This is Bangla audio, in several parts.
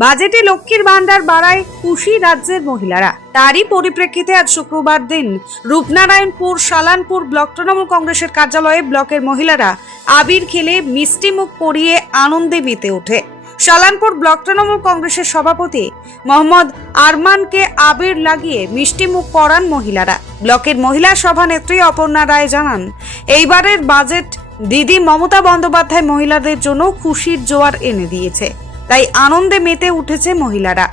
বাজেটে লক্ষ্মীর ভান্ডার বাড়ায় খুশি রাজ্যের মহিলারা। তারই পরিপ্রেক্ষিতে আজ শুক্রবার দিন রূপনারায়ণপুর সালানপুর ব্লক তৃণমূল কংগ্রেসের কার্যালয়ে ব্লকের মহিলারা আবির খেলে মিষ্টি মুখ করিয়ে আনন্দে মেতে ওঠে। সালানপুর ব্লক তৃণমূল কংগ্রেসের সভাপতি মোহাম্মদ আরমানকে আবির লাগিয়ে মিষ্টি মুখ করান মহিলারা। ব্লকের মহিলা সভানেত্রী অপর্ণা রায় জানান, এইবারের বাজেট দিদি মমতা বন্দ্যোপাধ্যায় মহিলাদের জন্য খুশির জোয়ার এনে দিয়েছে, তাই আনন্দে মেতে উঠেছে মহিলারা।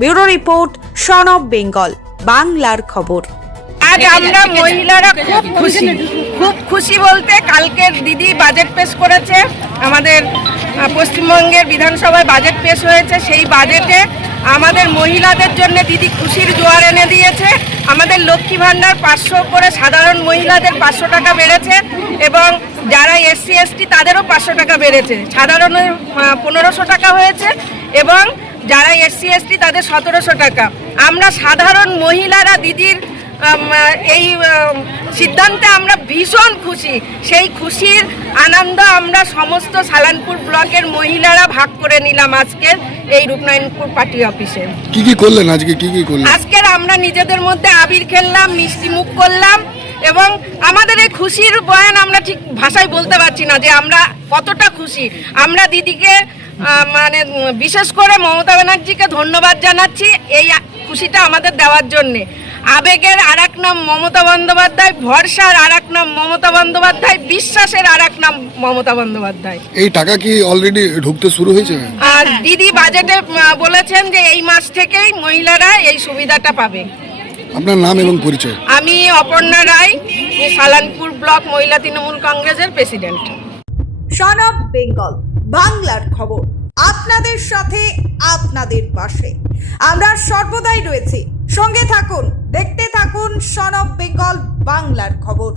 Bureau report, son of Bengal, বাংলার খবর। আজ আমরা মহিলারা খুব খুশি বলতে কালকের দিদি বাজেট পেশ করেছে। আমাদের পশ্চিমবঙ্গের বিধানসভায় বাজেট পেশ হয়েছে। সেই বাজেটে আমাদের মহিলাদের জন্য দিদি খুশির জোয়ার এনে দিয়েছে। আমাদের লক্ষ্মী ভান্ডার 500 করে সাধারণ মহিলাদের 500 টাকা বেড়েছে এবং যারা এসসি এসটি তাদেরও 500 টাকা বেড়েছে। সাধারণের 1500 টাকা হয়েছে এবং যারা এসসি এসটি তাদের 1700 টাকা। আমরা সাধারণ মহিলারা দিদির এই সিদ্ধান্তে আমরা ভীষণ খুশি। সেই খুশির আনন্দ আমরা সমস্ত সালানপুর ব্লকের মহিলারা ভাগ করে নিলাম আজকের এই রূপনারায়ণপুর পার্টি অফিসে। কি করলেন আজকে? কি করলেন আজকের আমরা নিজেদের মধ্যে আবির খেললাম, মিষ্টি মুখ করলাম এবং আমাদের এই খুশির বয়ান আমরা ঠিক ভাষায় বলতে পারছি না যে আমরা কতটা খুশি। আমরা দিদিকে মানে বিশেষ করে মমতা ব্যানার্জিকে ধন্যবাদ জানাচ্ছি এই খুশিটা আমাদের দেওয়ার জন্যে। আবেগের আর এক নাম মমতা বন্দ্যোপাধ্যায়, ভরসার আর এক নাম মমতা বন্দ্যোপাধ্যায়, বিশ্বাসের আর এক নাম মমতা বন্দ্যোপাধ্যায়। এই টাকা কি অলরেডি ঢুকতে শুরু হয়েছে? আর দিদি বাজেটে বলেছেন যে এই মাস থেকেই মহিলারা এই সুবিধাটা পাবে। আপনার নাম এবং পরিচয়? আমি অপর্ণা রায়, সালানপুর ব্লক মহিলা তৃণমূল কংগ্রেসের প্রেসিডেন্ট। সন অফ বেঙ্গল, বাংলার খবর, আপনাদের সাথে, আপনাদের পাশে। আমরা সর্বদাই রয়েছি। সঙ্গে থাকুন, দেখতে থাকুন সন অফ বেঙ্গল, বাংলার খবর।